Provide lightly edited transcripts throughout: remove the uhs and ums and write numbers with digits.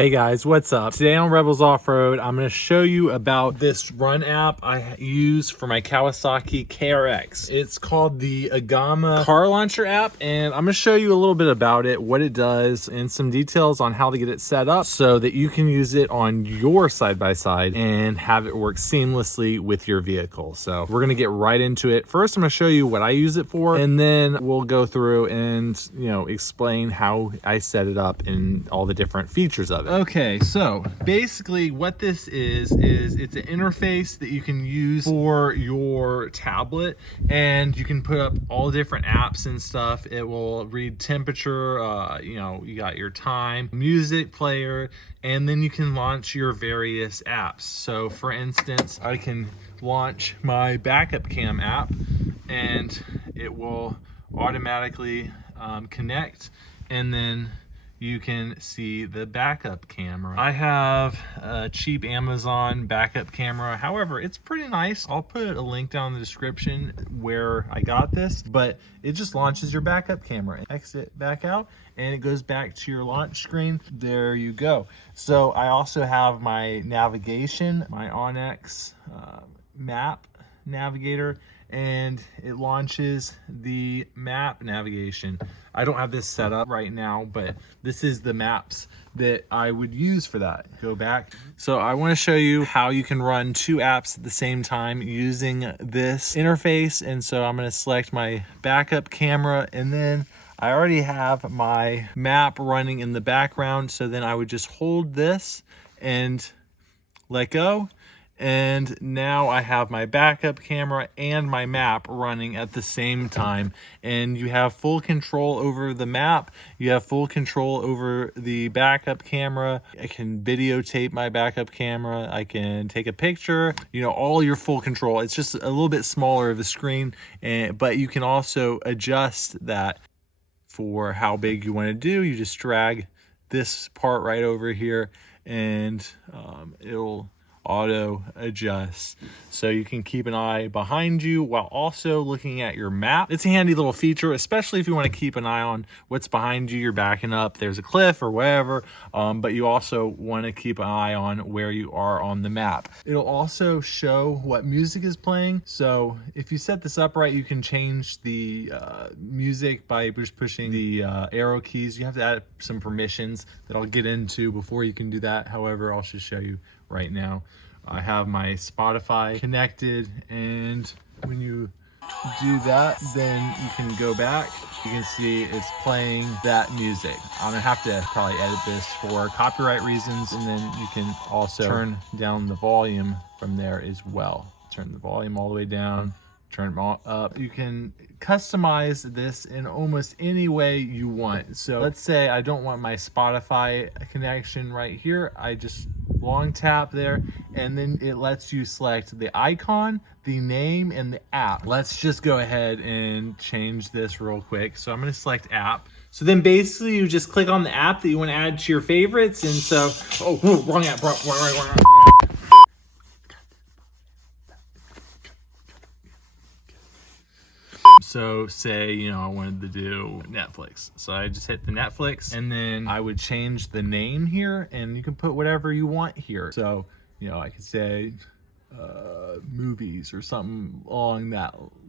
Hey guys, what's up? Today on Rebels Off-Road, I'm going to show you about this run app I use for my Kawasaki KRX. It's called the Agama Car Launcher app, and I'm going to show you a little bit about it, what it does, and some details on how to get it set up so that you can use it on your side-by-side and have it work seamlessly with your vehicle. So we're going to get right into it. First, I'm going to show you what I use it for, and then we'll go through and, explain how I set it up and all the different features of it. Okay, so basically what this is it's an interface that you can use for your tablet, and you can put up all different apps and stuff. It will read temperature, you got your time, music player, and then you can launch your various apps. So for instance, I can launch my backup cam app and it will automatically connect, and then you can see the backup camera. I have a cheap Amazon backup camera. However, it's pretty nice. I'll put a link down in the description where I got this, but it just launches your backup camera. Exit back out and it goes back to your launch screen. There you go. So I also have my navigation, my Onyx map navigator, and it launches the map navigation. I don't have this set up right now, but this is the maps that I would use for that. Go back. So I want to show you how you can run two apps at the same time using this interface. And so I'm going to select my backup camera, and then I already have my map running in the background. So then I would just hold this and let go. And now I have my backup camera and my map running at the same time. And you have full control over the map. You have full control over the backup camera. I can videotape my backup camera. I can take a picture, all your full control. It's just a little bit smaller of a screen, but you can also adjust that for how big you want to do. You just drag this part right over here and it'll auto adjust, so you can keep an eye behind you while also looking at your map. It's a handy little feature, especially if you want to keep an eye on what's behind you. You're backing up, there's a cliff or whatever, but you also want to keep an eye on where you are on the map. It'll also show what music is playing. So if you set this up right, you can change the music by just pushing the arrow keys. You have to add some permissions that I'll get into before you can do that. However, I'll just show you right now. I have my Spotify connected, and when you do that, then you can go back. You can see it's playing that music. I'm gonna have to probably edit this for copyright reasons, and then you can also turn down the volume from there as well. Turn the volume all the way down, turn it all up. You can customize this in almost any way you want. So let's say I don't want my Spotify connection right here. I just long tap there, and then it lets you select the icon, the name, and the app. Let's just go ahead and change this real quick. So I'm going to select app. So then basically you just click on the app that you want to add to your favorites. And so, wrong app, wrong app. So say, I wanted to do Netflix. So I just hit the Netflix, and then I would change the name here, and you can put whatever you want here. So, I could say movies or something along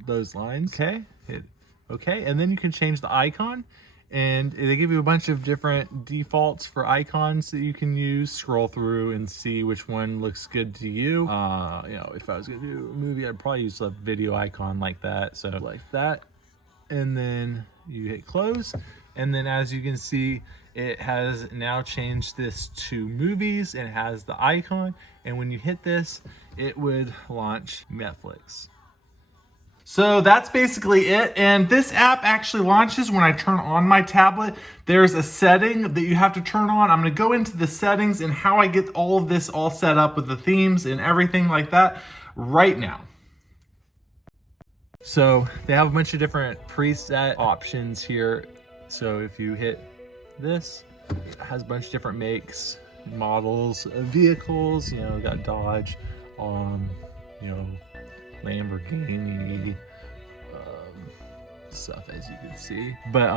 those lines. Okay, hit okay. And then you can change the icon, and they give you a bunch of different defaults for icons that you can use. Scroll through and see which one looks good to you. If I was gonna do a movie, I'd probably use a video icon like that. So like that, and then you hit close. And then as you can see, it has now changed this to movies, and it has the icon. And when you hit this, it would launch Netflix. So that's basically it. And this app actually launches when I turn on my tablet. There's a setting that you have to turn on. I'm gonna go into the settings and how I get all of this all set up with the themes and everything like that right now. So they have a bunch of different preset options here. So if you hit this, it has a bunch of different makes, models of vehicles. We got Dodge, Lamborghini, stuff, as you can see. But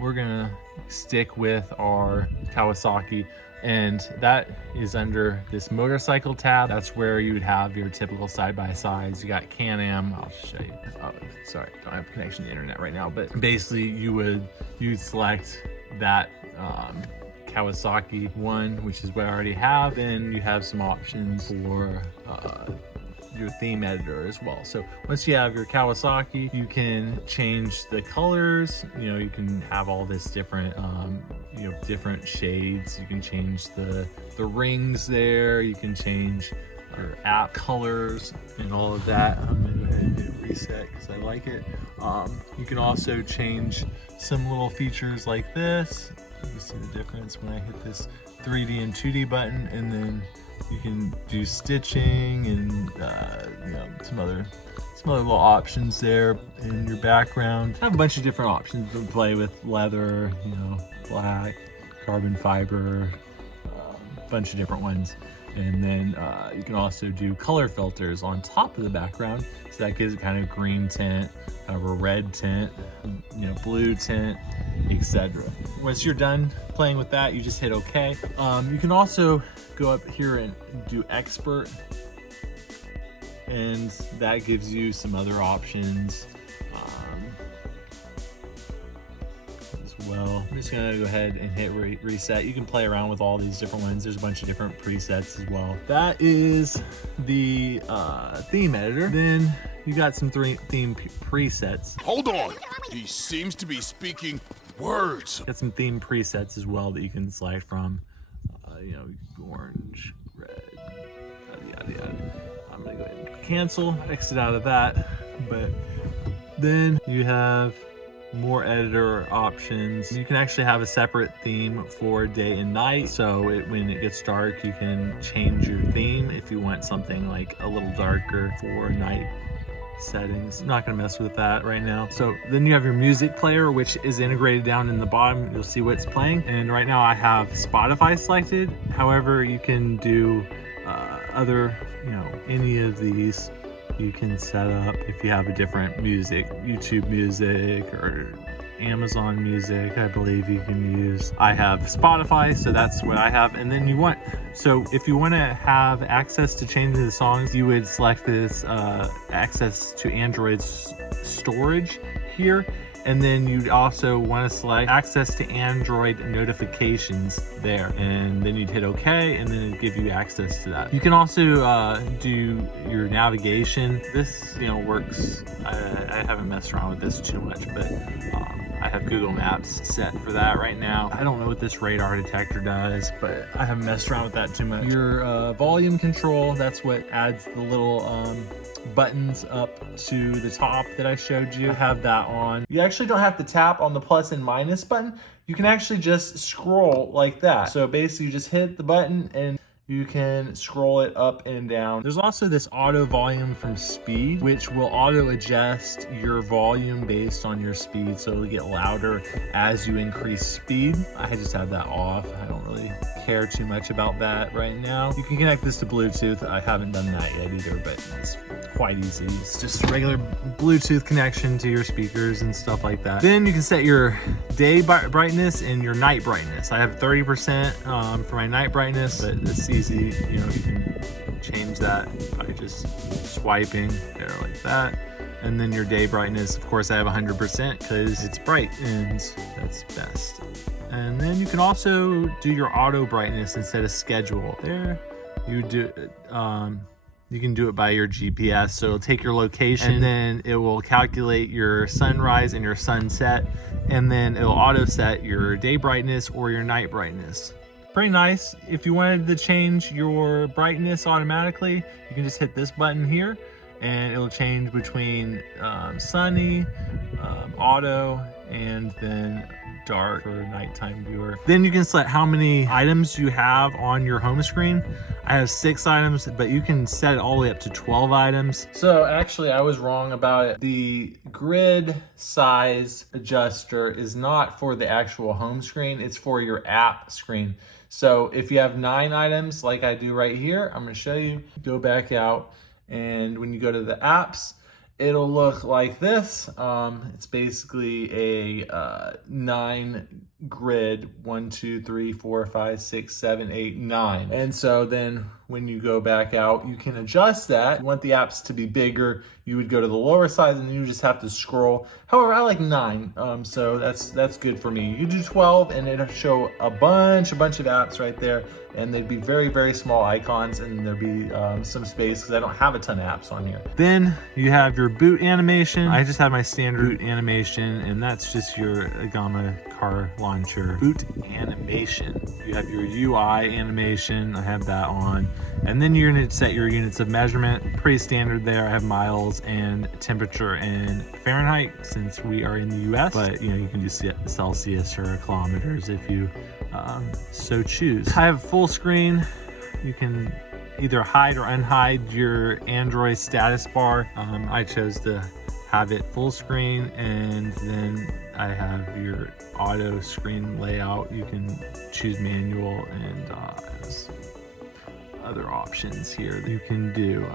we're gonna stick with our Kawasaki, and that is under this motorcycle tab. That's where you would have your typical side-by-sides. You got Can-Am. I'll show you. Oh, sorry, don't have a connection to the internet right now. But basically, you'd select that Kawasaki one, which is what I already have. Then you have some options for your theme editor as well. So once you have your Kawasaki, you can change the colors. You know, you can have all this different different shades. You can change the rings there. You can change your app colors and all of that. I'm gonna go ahead and hit reset because I like it. You can also change some little features like this. You can see the difference when I hit this 3D and 2D button, and then you can do stitching and some other little options there in your background. I have a bunch of different options to play with: leather, black, carbon fiber, a bunch of different ones. And then you can also do color filters on top of the background, so that gives it kind of green tint, kind of a red tint, blue tint, etc. Once you're done playing with that, you just hit OK. You can also go up here and do expert, and that gives you some other options as well. I'm just gonna go ahead and hit reset. You can play around with all these different ones. There's a bunch of different presets as well. That is the theme editor. Then you got some theme presets. Hold on, he seems to be speaking words. Got some theme presets as well that you can select from. Orange, red, yada yada. I'm gonna go ahead and cancel, exit out of that. But then you have more editor options. You can actually have a separate theme for day and night. So when it gets dark, you can change your theme if you want something like a little darker for night settings. I'm not gonna mess with that right now. So then you have your music player, which is integrated down in the bottom. You'll see what's playing. And right now I have Spotify selected. However, you can do other, any of these you can set up if you have a different music, YouTube music or Amazon Music, I believe you can use. I have Spotify, so that's what I have. And then so if you want to have access to changing the songs, you would select this access to Android's storage here. And then you'd also want to select access to Android notifications there. And then you'd hit OK, and then it'd give you access to that. You can also do your navigation. This, works. I haven't messed around with this too much, but I have Google Maps set for that right now. I don't know what this radar detector does, but I haven't messed around with that too much. Your volume control, that's what adds the little buttons up to the top that I showed you. I have that on. You actually don't have to tap on the plus and minus button. You can actually just scroll like that. So basically you just hit the button and you can scroll it up and down. There's also this auto volume from speed, which will auto adjust your volume based on your speed. So it'll get louder as you increase speed. I just have that off. I don't really care too much about that right now. You can connect this to Bluetooth. I haven't done that yet either, but it's quite easy. It's just a regular Bluetooth connection to your speakers and stuff like that. Then you can set your day brightness and your night brightness. I have 30% for my night brightness, but it's easy. You can change that by just swiping there like that. And then your day brightness, of course, I have 100% because it's bright and that's best. And then you can also do your auto brightness instead of schedule. There, you can do it by your GPS. So it'll take your location and then it will calculate your sunrise and your sunset, and then it'll auto set your day brightness or your night brightness. Pretty nice. If you wanted to change your brightness automatically, you can just hit this button here and it'll change between sunny, auto, and then dark for nighttime viewer. Then you can select how many items you have on your home screen. I have 6 items, but you can set it all the way up to 12 items. So actually I was wrong about it. The grid size adjuster is not for the actual home screen, it's for your app screen. So if you have 9 items like I do right here, I'm gonna show you, go back out, and when you go to the apps, it'll look like this. It's basically a 9 grid, 1, 2, 3, 4, 5, 6, 7, 8, 9. And so then when you go back out, you can adjust that. If you want the apps to be bigger, you would go to the lower size and you just have to scroll. However, I like 9, so that's good for me. You do 12 and it'll show a bunch of apps right there, and they'd be very, very small icons, and there'd be some space because I don't have a ton of apps on here. Then you have your boot animation. I just have my standard boot animation, and that's just your Agama Car Launcher boot animation. You have your UI animation. I have that on. And then you're gonna set your units of measurement. Pretty standard there. I have miles and temperature and Fahrenheit since we are in the US, but you can just set Celsius or kilometers if you so choose. I have full screen. You can either hide or unhide your Android status bar. I chose to have it full screen, and then I have your auto screen layout. You can choose manual, and there's other options here that you can do.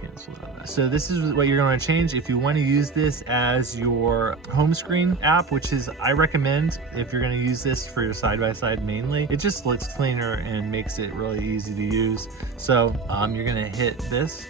Cancel that. So this is what you're going to change if you want to use this as your home screen app, which is, I recommend if you're going to use this for your side-by-side mainly. It just looks cleaner and makes it really easy to use. So you're going to hit this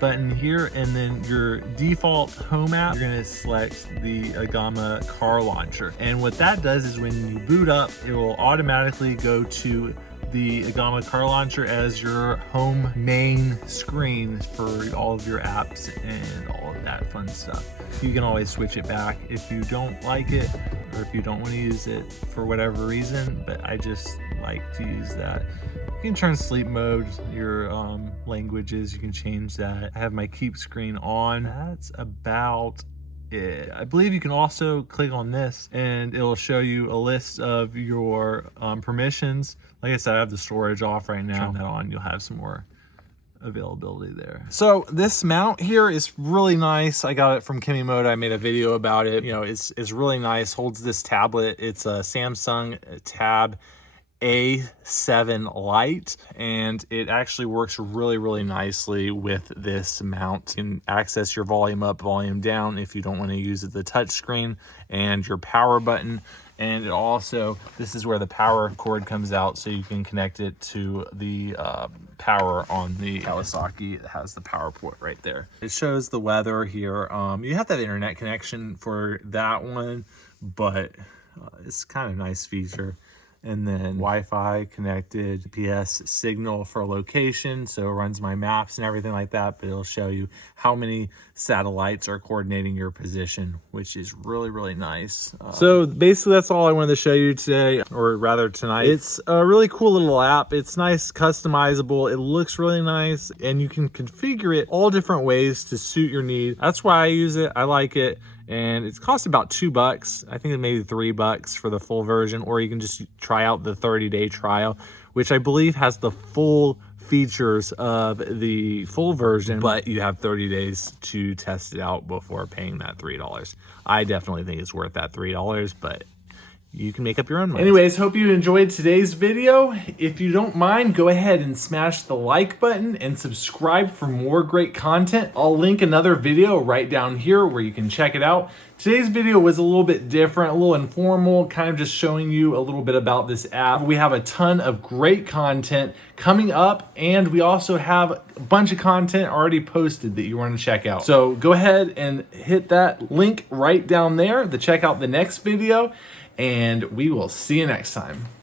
button here, and then your default home app, you're going to select the Agama Car Launcher. And what that does is when you boot up, it will automatically go to the Agama Car Launcher as your home main screen for all of your apps and all of that fun stuff. You can always switch it back if you don't like it, or if you don't want to use it for whatever reason, but I just like to use that. You can turn sleep mode, your languages, you can change that. I have my keep screen on. That's about it. I believe you can also click on this and it'll show you a list of your permissions. Like I said, I have the storage off right now. Turn that on, you'll have some more availability there. So this mount here is really nice. I got it from Kimmy Mode. I made a video about it. It's really nice. Holds this tablet. It's a Samsung Tab A7 Lite, and it actually works really nicely with this mount. You can access your volume up, volume down if you don't want to use the touch screen, and your power button. And it also, this is where the power cord comes out, so you can connect it to the power on the Kawasaki. It has the power port right there. It shows the weather here. You have to have internet connection for that one, but it's kind of a nice feature. And then Wi-Fi connected, GPS signal for location, so it runs my maps and everything like that, but it'll show you how many satellites are coordinating your position, which is really nice. So basically that's all I wanted to show you today, or rather tonight. It's a really cool little app. It's nice, customizable, it looks really nice, and you can configure it all different ways to suit your need. That's why I use it. I like it. And it's cost about $2. I think it may be $3 for the full version, or you can just try out the 30-day trial, which I believe has the full features of the full version, but you have 30 days to test it out before paying that $3. I definitely think it's worth that $3, but you can make up your own mind. Anyways, hope you enjoyed today's video. If you don't mind, go ahead and smash the like button and subscribe for more great content. I'll link another video right down here where you can check it out. Today's video was a little bit different, a little informal, kind of just showing you a little bit about this app. We have a ton of great content coming up, and we also have a bunch of content already posted that you want to check out. So go ahead and hit that link right down there to check out the next video, and we will see you next time.